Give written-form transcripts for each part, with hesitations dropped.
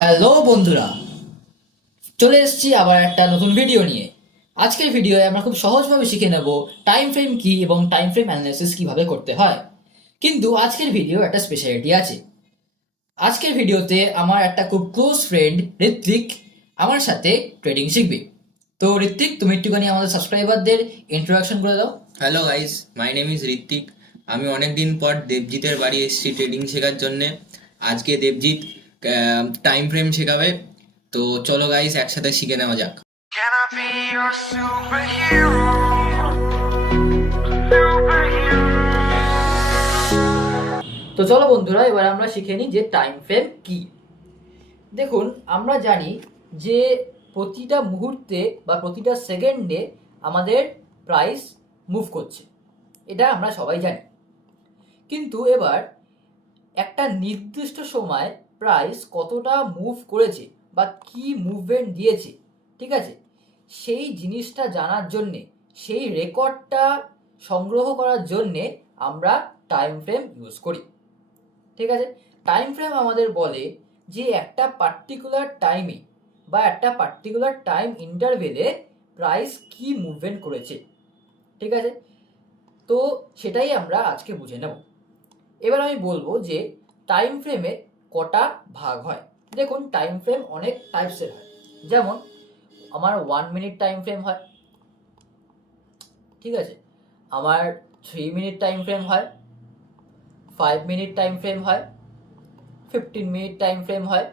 Hello বন্ধুরা, চলে এসেছি আবার একটা নতুন ভিডিও নিয়ে। আজকের ভিডিওয়ে আমরা খুব সহজভাবে শিখে নেব টাইম ফ্রেম কি এবং টাইম ফ্রেম অ্যানালাইসিস কিভাবে করতে হয়। কিন্তু আজকের ভিডিও একটা স্পেশালিটি আছে। আজকের ভিডিওতে আমার একটা খুব ক্লোজ ফ্রেন্ড ঋত্বিক আমার সাথে ট্রেডিং শিখবে। তো ঋত্বিক, তুমি একটুখানি আমাদের সাবস্ক্রাইবারদের ইন্ট্রোডাকশন করে দাও। Hello guys, my name is Ritwik. আমি অনেক দিন পর দেবজিতের বাড়ি এসেছি ট্রেডিং শেখার জন্যে। আজকে দেবজিৎ টাইম ফ্রেম শেখাবে। তো চলো গাইস, একসাথে শিখে নেওয়া যাক। Can I be your superhero? Superhero. তো চলো বন্ধুরা, এবার আমরা শিখে নিই যে টাইম ফ্রেম কি। দেখুন, আমরা জানি যে প্রতিটা মুহূর্তে বা প্রতিটা সেকেন্ডে আমাদের প্রাইস মুভ করছে, এটা আমরা সবাই জানি। কিন্তু এবার একটা নির্দিষ্ট সময় প্রাইস কতটা মুভ করেছে বা কি মুভমেন্ট দিয়েছে, ঠিক আছে, সেই জিনিসটা জানার জন্যে, সেই রেকর্ডটা সংগ্রহ করার জন্যে আমরা টাইম ফ্রেম ইউজ করি। ঠিক আছে, টাইম ফ্রেম আমাদের বলে যে একটা পার্টিকুলার টাইমে বা একটা পার্টিকুলার টাইম ইন্টারভেলে প্রাইস কি মুভমেন্ট করেছে। ঠিক আছে, তো সেটাই আমরা আজকে বুঝে নেব। এবার আমি বলবো যে টাইম ফ্রেমে কটা ভাগ হয়। দেখুন, টাইম ফ্রেম অনেক টাইপসের হয়। যেমন আমার 1 মিনিট টাইম ফ্রেম হয়, ঠিক আছে, আমার 3 মিনিট টাইম ফ্রেম হয়, 5 মিনিট টাইম ফ্রেম হয়, 15 মিনিট টাইম ফ্রেম হয়।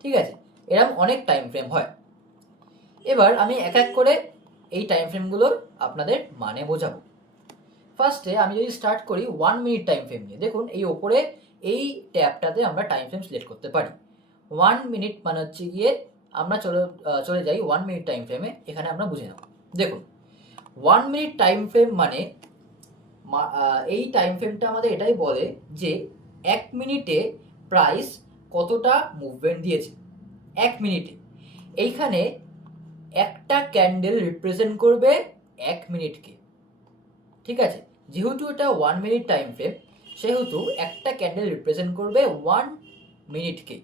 ঠিক আছে, এরকম অনেক টাইম ফ্রেম হয়। এবার আমি এক এক করে এই টাইম ফ্রেমগুলোর আপনাদের মানে বোঝাবো। ফার্স্টে আমি যদি স্টার্ট করি 1 মিনিট টাইম ফ্রেম নিয়ে, দেখুন এই ওপরে এই ট্যাবটাতে আমরা টাইম ফ্রেম সিলেক্ট করতে পারি। 1 মিনিট মানে হচ্ছে গিয়ে আমরা চলে যাই 1 মিনিট টাইম ফ্রেমে, এখানে আমরা বুঝে নেব। দেখুন, 1 মিনিট টাইম ফ্রেম মানে এই টাইম ফ্রেমটা আমাদের এটাই বলে যে 1 মিনিটে প্রাইস কতটা মুভমেন্ট দিয়েছে। 1 মিনিটে এইখানে একটা ক্যান্ডেল রিপ্রেজেন্ট করবে 1 মিনিটকে। ঠিক আছে, যেহেতু এটা 1 মিনিট টাইম ফ্রেম, সেহেতু একটা ক্যান্ডেল রিপ্রেজেন্ট করবে 1 মিনিটকে।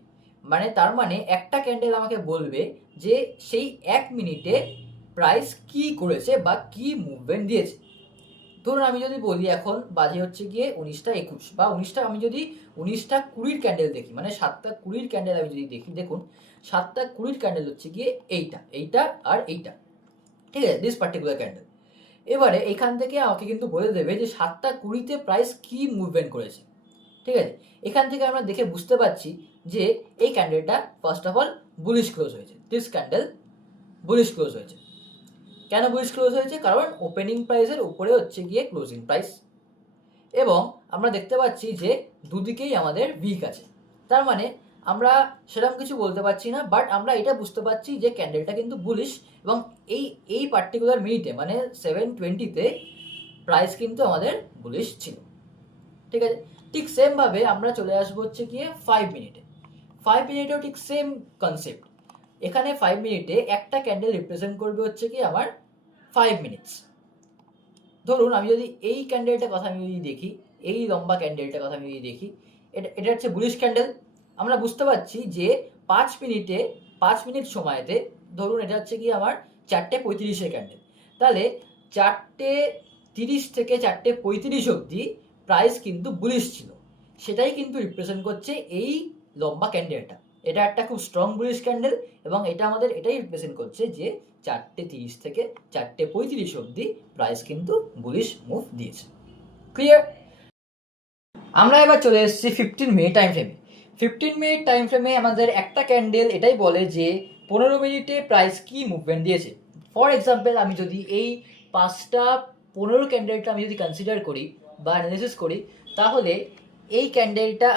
মানে তার মানে একটা ক্যান্ডেল আমাকে বলবে যে সেই 1 মিনিটে প্রাইস কি করেছে বা কি মুভমেন্ট দিয়েছে। ধরুন আমি যদি বলি এখন বাজে হচ্ছে গিয়ে 19টা 21 বা 19টা, আমি যদি 19টা 20 ক্যান্ডেল দেখি, মানে 7টা 20 ক্যান্ডেল আমি যদি দেখি, দেখুন 7টা 20 ক্যান্ডেল হচ্ছে গিয়ে এইটা এইটা আর এইটা। ঠিক আছে, দিস পার্টিকুলার ক্যান্ডেল। এবারে এখান থেকে আমাকে কিন্তু বলে দেবে যে 7টা 20তে প্রাইস কি মুভমেন্ট করেছে। ঠিক আছে, এখান থেকে আমরা দেখে বুঝতে পারছি যে এই ক্যান্ডেলটা first of all bullish close হয়েছে। দিস ক্যান্ডেল বুলিশ ক্লোজ হয়েছে। কেন বুলিশ ক্লোজ হয়েছে? কারণ ওপেনিং প্রাইসের উপরে হচ্ছে গিয়ে ক্লোজিং প্রাইস, এবং আমরা দেখতে পাচ্ছি যে দুদিকেই আমাদের উইক আছে। তার মানে আমরা সেরকম কিছু বলতে পারছি না, বাট আমরা এটা বুঝতে পারছি যে ক্যান্ডেলটা কিন্তু বুলিশ, এবং এই এই পার্টিকুলার মিনিটে মানে 7:20-তে প্রাইস কিন্তু আমাদের বুলিশ ছিল। ঠিক আছে, ঠিক সেমভাবে আমরা চলে আসবো হচ্ছে গিয়ে 5 মিনিটে। 5 মিনিটেও ঠিক সেম কনসেপ্ট। এখানে 5 মিনিটে একটা ক্যান্ডেল রিপ্রেজেন্ট করবে হচ্ছে কি আমার 5 মিনিটস। ধরুন আমি যদি এই ক্যান্ডেলটার কথা আমি যদি দেখি, এই লম্বা ক্যান্ডেলটার কথা আমি যদি দেখি, এটা এটা হচ্ছে বুলিশ ক্যান্ডেল। আমরা বুঝতে পারছি যে 5 মিনিটে 5 মিনিট সময়তে, ধরুন এটা হচ্ছে কি আমার 4:35-এর ক্যান্ডেল, তাহলে 4:30 থেকে 4:35 অবধি প্রাইস কিন্তু বুলিশ ছিল। সেটাই কিন্তু রিপ্রেজেন্ট করছে এই লম্বা ক্যান্ডেলটা। এটা একটা খুব স্ট্রং বুলিশ ক্যান্ডেল, এবং এটা আমাদের এটাই রিপ্রেজেন্ট করছে যে 4:30 থেকে 4:35 অবধি প্রাইস কিন্তু বুলিশ মুভ দিয়েছে। ক্লিয়ার? আমরা এবার চলে এসেছি 15 মিনিট টাইম ফ্রেমে। 15 মিনিট টাইম ফ্রেমে আমাদের একটা ক্যান্ডেল এটাই বলে যে 15 মিনিটে প্রাইস কি মুভমেন্ট দিয়েছে। ফর এক্সাম্পল, আমি যদি এই 5টা 15 ক্যান্ডেলটা আমি যদি কনসিডার করি বা অ্যানালিসিস করি, তাহলে এই ক্যান্ডেলটা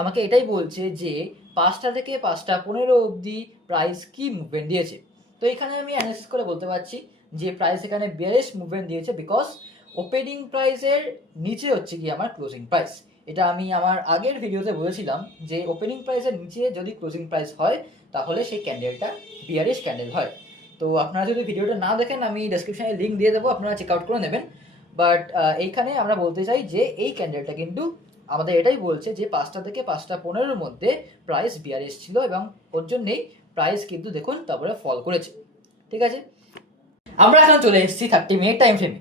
আমাকে এটাই বলছে যে 5টা থেকে 5টা 15 অবধি প্রাইস কি মুভমেন্ট দিয়েছে। তো এখানে আমি অ্যানালিসিস করে বলতে পারছি যে প্রাইস এখানে বেয়ারিশ মুভমেন্ট দিয়েছে, বিকজ ওপেনিং প্রাইসের নিচে হচ্ছে কি আমার ক্লোজিং প্রাইস। এটা আমি আমার আগের ভিডিওতে বলেছিলাম যে ওপেনিং প্রাইসের নিচে যদি ক্লোজিং প্রাইস হয়, তাহলে সেই ক্যান্ডেলটা বিয়ারিশ ক্যান্ডেল হয়। তো আপনারা যদি ভিডিওটা না দেখেন, আমি ডেসক্রিপশনে লিঙ্ক দিয়ে দেবো, আপনারা চেক আউট করে নেবেন। বাট এইখানে আমরা বলতে চাই যে এই ক্যান্ডেলটা কিন্তু আমাদের এটাই বলছে যে 5টা থেকে 5:15-এর মধ্যে প্রাইস বিয়ারিশ ছিল এবং ওর জন্যেই প্রাইস কিন্তু দেখুন তারপরে ফল করেছে। ঠিক আছে, আমরা এখন চলে এসেছি 30 মিনিট টাইম ফ্রেমে।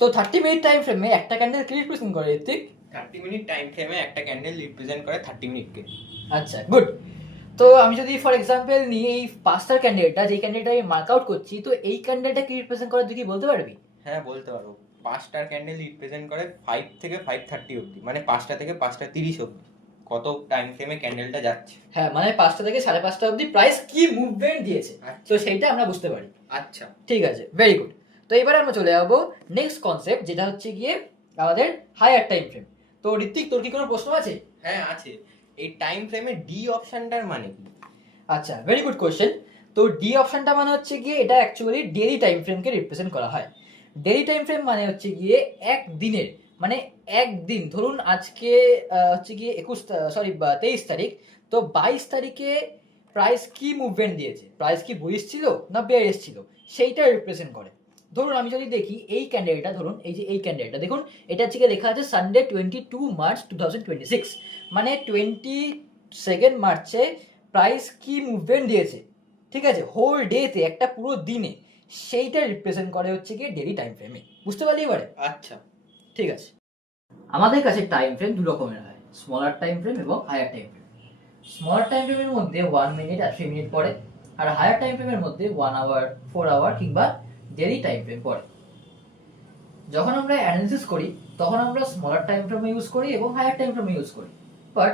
তো 30 মিনিট টাইম ফ্রেমে একটা ক্যান্ডেল কি রিপ্রেজেন্ট করে ঋত্বিক? 30 মিনিট টাইম ফ্রেমে একটা ক্যান্ডেল রিপ্রেজেন্ট করে 30 মিনিটকে। আচ্ছা, গুড। তো আমি যদি ফর এক্সাম্পল নিই এই 5টার ক্যান্ডেলটা, যে ক্যান্ডেলটা আমি মার্ক আউট করছি, তো এই ক্যান্ডেলটা কি রিপ্রেজেন্ট করে তুই কি বলতে পারবি? হ্যাঁ, বলতে পারবো। 5টার ক্যান্ডেল রিপ্রেজেন্ট করে 5 থেকে 5:30 অবধি, মানে 5টা থেকে 5:30 অবধি কত টাইম ফ্রেমে ক্যান্ডেলটা যাচ্ছে। হ্যাঁ, মানে 5টা থেকে 5:30 অবধি প্রাইস কি মুভমেন্ট দিয়েছে, তো সেইটা আমরা বুঝতে পারি। আচ্ছা, ঠিক আছে, ভেরি গুড। তো এবার আমরা চলে যাবো নেক্সট কনসেপ্ট, যেটা হচ্ছে গিয়ে আমাদের হায়ার টাইম ফ্রেম। তো ঋত্বিক, তোর কি কোনো প্রশ্ন আছে? হ্যাঁ আছে। এই টাইম ফ্রেমে ডি অপশনটার মানে কি? আচ্ছা, ভেরি গুড কোয়েশ্চেন। তো ডি অপশনটা মানে হচ্ছে গিয়ে এটা অ্যাকচুয়ালি ডেইলি টাইম ফ্রেমকে রিপ্রেজেন্ট করা হয়। ডেইলি টাইম ফ্রেম মানে হচ্ছে গিয়ে একদিনের, মানে একদিন ধরুন আজকে হচ্ছে গিয়ে 23 তারিখ, তো 22 তারিখে প্রাইস কি মুভমেন্ট দিয়েছে, প্রাইস কি বুলিশ ছিল না বেয়ারিশ ছিল, সেইটা রিপ্রেজেন্ট করে। ধরুন আমি যদি দেখি এই ক্যান্ডেলটা, ধরুন এই যে এই ক্যান্ডেলটা দেখুন, এটা হচ্ছে গিয়ে লেখা আছে সানডে 22 মার্চ 2026, মানে 22 মার্চে প্রাইস কি মুভমেন্ট দিয়েছে, ঠিক আছে, হোল ডেতে, একটা পুরো দিনে, সেইটা রিপ্রেজেন্ট করে হচ্ছে গিয়ে ডেইলি টাইম ফ্রেমে। বুঝতে পারলি এবারে? আচ্ছা, ঠিক আছে। আমাদের কাছে টাইম ফ্রেম দু রকমের হয়, স্মলার টাইম ফ্রেম এবং higher time frame. Smaller time ফ্রেমের মধ্যে 1 মিনিট আর 3 মিনিট পড়ে, আর হায়ার টাইম ফ্রেমের মধ্যে 1 আওয়ার, 4 আওয়ার কিংবা ডেইলি টাইম ফ্রেম পড়ে। যখন আমরা অ্যানালিসিস করি তখন আমরা স্মলার টাইম ফ্রেম ইউজ করি এবং হায়ার টাইম ফ্রেম ইউজ করি, বাট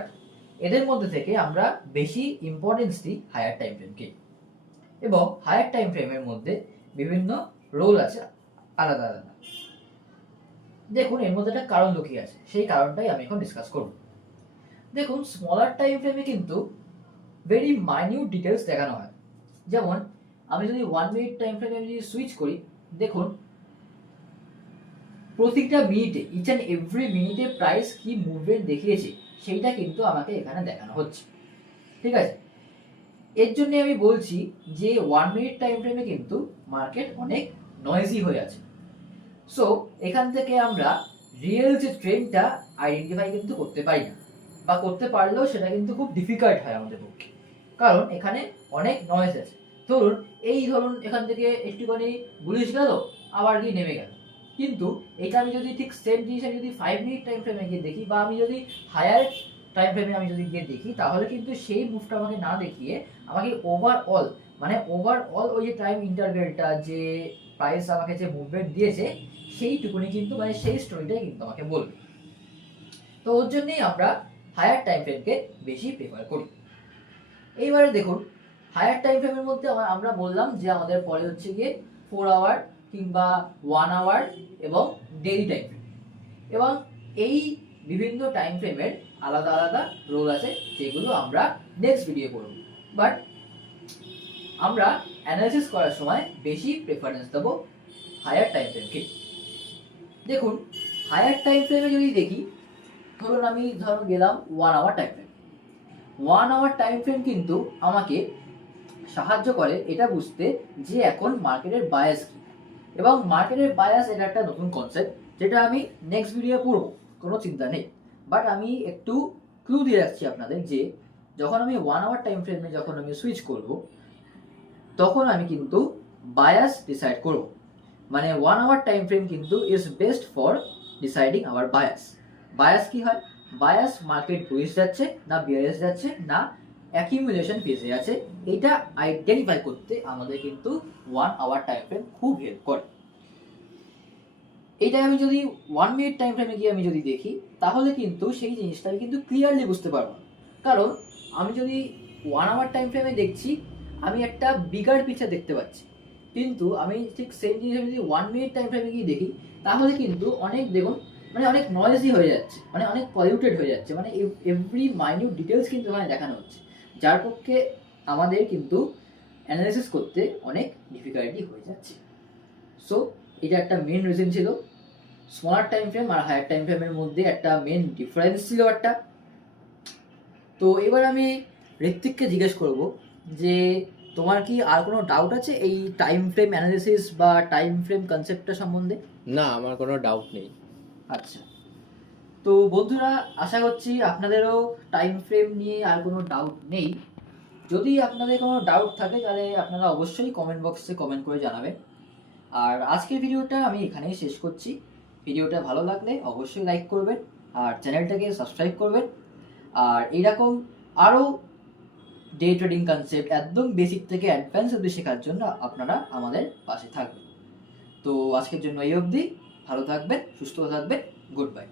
এদের মধ্যে থেকে আমরা বেশি ইম্পর্টেন্স দিই হায়ার টাইম ফ্রেমকে। এবং হায়ার টাইম ফ্রেমের মধ্যে বিভিন্ন রোল আছে আলাদা আলাদা। দেখুন এর মধ্যে একটা কারণ লুকিয়ে আছে, সেই কারণটাই আমি এখন ডিসকাস করব। দেখুন স্মলার টাইম ফ্রেমে কিন্তু ভেরি মাইনিউট ডিটেলস দেখানো হয়। যেমন আমি যদি 1 মিনিট টাইম ফ্রেমে যদি সুইচ করি, দেখুন প্রতিটা মিনিটে, ইচ অ্যান্ড এভরি মিনিটে প্রাইস কি মুভমেন্ট দেখিয়েছে সেইটা কিন্তু আমাকে এখানে দেখানো হচ্ছে। ঠিক আছে, এর জন্য আমি বলছি যে 1 মিনিট টাইম ফ্রেমে কিন্তু মার্কেট অনেক নয়েজি হয়ে আছে। সো এখান থেকে আমরা রিয়েল যে ট্রেন্ডটা আইডেন্টিফাই কিন্তু করতে পারি না, বা করতে পারলেও সেটা কিন্তু খুব ডিফিকাল্ট হয় আমাদের পক্ষে, কারণ এখানে অনেক নয়েজ আছে। ধরুন এখান থেকে একটুখানি বুলিশ গেল, আবার গিয়ে নেমে গেল, কিন্তু এটা আমি যদি ঠিক সেম জিনিস আমি যদি 5 মিনিট টাইম ফ্রেমে গিয়ে দেখি, বা আমি যদি হায়ার টাইম ফ্রেমে আমি যদি গিয়ে দেখি, তাহলে কিন্তু সেই মুভটা আমাকে না দেখিয়ে আমাকে ওভারঅল, মানে ওভারঅল ওই যে টাইম ইন্টারভ্যালটা, যে প্রাইস আমাকে যে মুভমেন্ট দিয়েছে সেইটুকুনি কিন্তু, মানে সেই স্টোরিটাই কিন্তু আমাকে বলবে। তো ওর জন্যই আমরা হায়ার টাইম ফ্রেমকে বেশি প্রেফার করি। এইবারে দেখুন হায়ার টাইম ফ্রেমের মধ্যে আমরা বললাম যে আমাদের পরে হচ্ছে গিয়ে 4 আওয়ার কিংবা 1 আওয়ার এবং ডেইলি টাইম ফ্রেম, এবং এই বিভিন্ন টাইম ফ্রেমের আলাদা আলাদা রোল আছে, যেগুলো আমরা নেক্সট ভিডিও করব। বাট আমরা অ্যানালাইসিস করার সময় বেশি প্রেফারেন্স দেবো হায়ার টাইম ফ্রেমকে। দেখুন হায়ার টাইম ফ্রেমে যদি দেখি, ধরুন আমি গেলাম 1 hour time frame. 1 hour time frame কিন্তু আমাকে সাহায্য করে এটা বুঝতে যে এখন মার্কেটের বায়াস কি, এবং মার্কেটের বায়াস এটা একটা নতুন কনসেপ্ট, যেটা আমি নেক্সট ভিডিও পড়বো, কোনো চিন্তা নেই। বাট আমি একটু ক্লু দিয়ে রাখছি আপনাদের, যে যখন আমি 1 আওয়ার টাইম ফ্রেমে যখন আমি সুইচ করব, তখন আমি কিন্তু বায়াস ডিসাইড করব। মানে 1 আওয়ার টাইম ফ্রেম কিন্তু is best for deciding our bias. Bias কি হয়? বায়াস মার্কেট বুলিশ যাচ্ছে না বিয়ারিশ যাচ্ছে না অ্যাকিউমুলেশন ফেজে আছে, এটা আইডেন্টিফাই করতে আমাদের কিন্তু 1 আওয়ার টাইম ফ্রেম খুব হেল্প করে। এইটা আমি যদি 1 মিনিট টাইম ফ্রেমে গিয়ে আমি যদি দেখি, তাহলে কিন্তু সেই জিনিসটা আমি কিন্তু ক্লিয়ারলি বুঝতে পারবো না, কারণ আমি যদি 1 আওয়ার টাইম ফ্রেমে দেখছি আমি একটা বিগার পিকচার দেখতে পাচ্ছি, কিন্তু আমি ঠিক সেম জিনিস আমি যদি 1 মিনিট টাইম ফ্রেমে গিয়ে দেখি, তাহলে কিন্তু অনেক দেখুন মানে অনেক নয়েজি হয়ে যাচ্ছে, মানে অনেক পলিউটেড হয়ে যাচ্ছে, মানে এভরি মাইনিউট ডিটেলস কিন্তু ওখানে দেখানো হচ্ছে, যার পক্ষে আমাদের কিন্তু অ্যানালাইসিস করতে অনেক ডিফিকাল্টি হয়ে যাচ্ছে। সো এটা একটা মেন রিজন ছিল। স্মলার টাইম ফ্রেম আর হায়ার টাইম ফ্রেমের মধ্যে একটা মেন ডিফারেন্স ছিল একটা। তো এবার আমি ঋত্বিককে জিজ্ঞেস করব যে তোমার কি আর কোনো ডাউট আছে এই টাইম ফ্রেম অ্যানালিসিস বা টাইম ফ্রেম কনসেপ্টটা সম্বন্ধে? না, আমার কোনো ডাউট নেই। আচ্ছা, তো বন্ধুরা, আশা করছি আপনাদেরও টাইম ফ্রেম নিয়ে আর কোনো ডাউট নেই। যদি আপনাদের কোনো ডাউট থাকে তাহলে আপনারা অবশ্যই কমেন্ট বক্সে কমেন্ট করে জানাবেন। আর আজকের ভিডিওটা আমি এখানেই শেষ করছি। ভিডিওটা ভালো লাগলে অবশ্যই লাইক করবেন আর চ্যানেলটাকে সাবস্ক্রাইব করবেন। আর এরকম আরও ডে ট্রেডিং কনসেপ্ট একদম বেসিক থেকে অ্যাডভান্স অবধি শেখার জন্য আপনারা আমাদের পাশে থাকবেন। তো আজকের জন্য এই অবধি। ভালো থাকবেন, সুস্থ থাকবেন। Good bye.